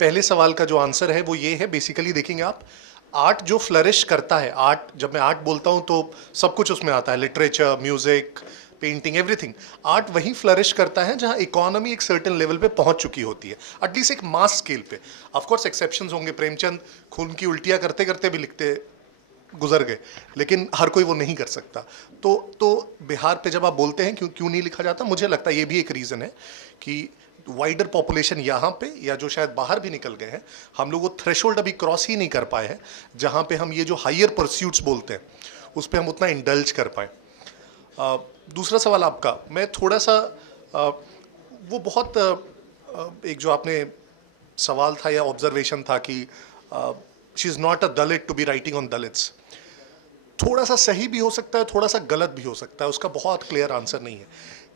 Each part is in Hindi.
पहले सवाल का जो आंसर है वो ये है, बेसिकली देखेंगे आप, आर्ट जो फ्लरिश करता है, आर्ट, जब मैं आर्ट बोलता हूँ तो सब कुछ उसमें आता है, literature, music, painting, everything. Art वही फ्लरिश करता है जहाँ इकोनॉमी एक सर्टेन लेवल पे पहुंच चुकी होती है, एटलीस्ट एक मास स्केल पे। ऑफ कोर्स एक्सेप्शंस होंगे, प्रेमचंद खून की उल्टियाँ करते करते भी लिखते गुजर गए, लेकिन हर कोई वो नहीं कर सकता। तो बिहार पे जब आप बोलते हैं क्यों क्यों नहीं लिखा जाता, मुझे लगता है ये भी एक रीज़न है कि वाइडर पॉपुलेशन यहाँ पे, या जो शायद बाहर भी निकल गए हैं, हम लोग वो थ्रेशोल्ड अभी क्रॉस ही नहीं कर पाए हैं जहाँ पे हम ये जो हायर परस्यूट्स बोलते हैं उस पर हम उतना इंडल्ज कर पाए। दूसरा सवाल आपका, मैं थोड़ा सा वो बहुत एक जो आपने सवाल था या ऑब्जर्वेशन था कि she is not a Dalit to be writing on Dalits, थोड़ा सा सही भी हो सकता है, थोड़ा सा गलत भी हो सकता है, उसका बहुत क्लियर आंसर नहीं है।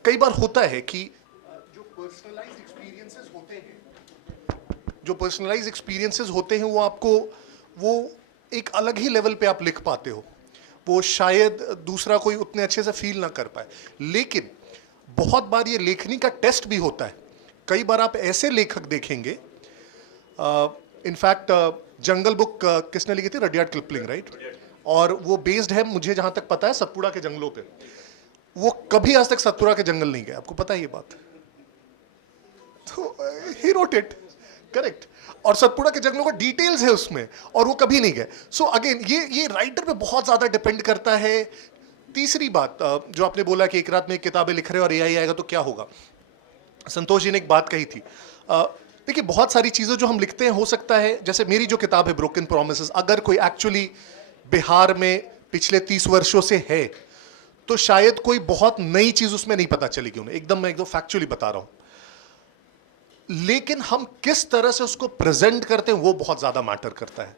कई बार होता है कि जो पर्सनलाइज्ड एक्सपीरियंसेस होते हैं वो आपको, वो एक अलग ही लेवल पे आप लिख पाते हो, वो शायद दूसरा कोई उतने अच्छे से फील ना कर पाए। लेकिन बहुत बार ये लेखनी का टेस्ट भी होता है। कई बार आप ऐसे लेखक देखेंगे, इनफैक्ट जंगल बुक किसने लिखी थी, रडियार्ड किपलिंग, राइट? और वो बेस्ड है, मुझे जहां तक पता है, सतपुड़ा के जंगलों पे। वो कभी आज तक सतपुड़ा के जंगल नहीं गया, आपको पता है ये बात? तो ही रोट इट, करेक्ट, और सतपुड़ा के जंगलों का डिटेल्स है उसमें, और वो कभी नहीं गए। सो अगेन ये राइटर पे बहुत ज्यादा डिपेंड करता है। तीसरी बात जो आपने बोला कि एक रात में किताबें लिख रहे हो और एआई आएगा तो क्या होगा, संतोष जी ने एक बात कही थी। देखिए बहुत सारी चीजें जो हम लिखते हैं, हो सकता है जैसे मेरी जो किताब है ब्रोकन प्रोमिसेस, अगर कोई एक्चुअली बिहार में पिछले 30 वर्षों से है तो शायद कोई बहुत नई चीज उसमें नहीं पता चलेगी उन्हें, एकदम मैं एकदम फैक्चुअली बता रहा हूं। लेकिन हम किस तरह से उसको प्रेजेंट करते हैं वो बहुत ज्यादा मैटर करता है।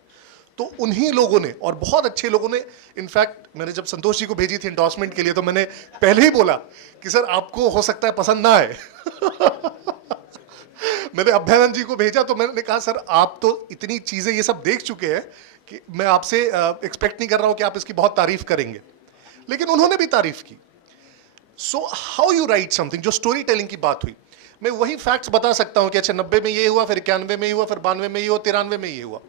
तो उन्हीं लोगों ने, और बहुत अच्छे लोगों ने, इनफैक्ट मैंने जब संतोष जी को भेजी थी एंडोर्समेंट के लिए तो मैंने पहले ही बोला कि सर आपको हो सकता है पसंद ना आए। मैंने अभ्यानंद जी को भेजा तो मैंने कहा सर आप तो इतनी चीजें ये सब देख चुके हैं कि मैं आपसे एक्सपेक्ट नहीं कर रहा हूं कि आप इसकी बहुत तारीफ करेंगे, लेकिन उन्होंने भी तारीफ की। So how you right something, जो स्टोरी टेलिंग की बात हुई, मैं वही फैक्ट्स बता सकता हूं कि अच्छा 90 में ये हुआ, फिर 91 में ये हुआ, फिर 92 में ये हुआ, 93 में ये हुआ।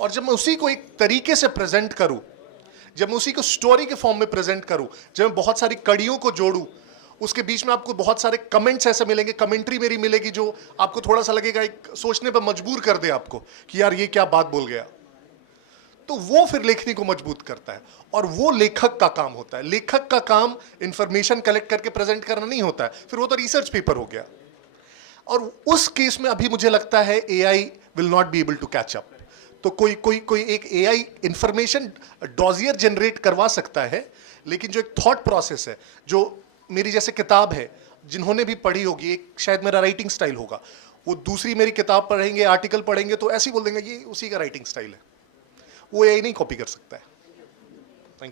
और जब मैं उसी को एक तरीके से प्रेजेंट करूं, जब मैं उसी को स्टोरी के फॉर्म में प्रेजेंट करूं, जब मैं बहुत सारी कड़ियों को जोड़ूं, उसके बीच में आपको बहुत सारे कमेंट्स ऐसे मिलेंगे, कमेंट्री मेरी मिलेगी जो आपको थोड़ा सा लगेगा, एक सोचने पर मजबूर कर दे आपको कि यार ये क्या बात बोल गया, तो वो फिर लेखनी को मजबूत करता है। और वो लेखक का काम होता है। लेखक का काम इंफॉर्मेशन कलेक्ट करके प्रेजेंट करना नहीं होता है, फिर वो तो रिसर्च पेपर हो गया। और उस केस में अभी मुझे लगता है AI will not be able to catch up. तो कोई एक एआई इंफॉर्मेशन डॉजियर जनरेट करवा सकता है, लेकिन जो एक थॉट प्रोसेस है, जो मेरी जैसे किताब है, जिन्होंने भी पढ़ी होगी, एक शायद मेरा राइटिंग स्टाइल होगा, वो दूसरी मेरी किताब पढ़ेंगे, आर्टिकल पढ़ेंगे तो ऐसे ही बोल देंगे ये उसी का राइटिंग स्टाइल है, वो एआई नहीं कॉपी कर सकता है।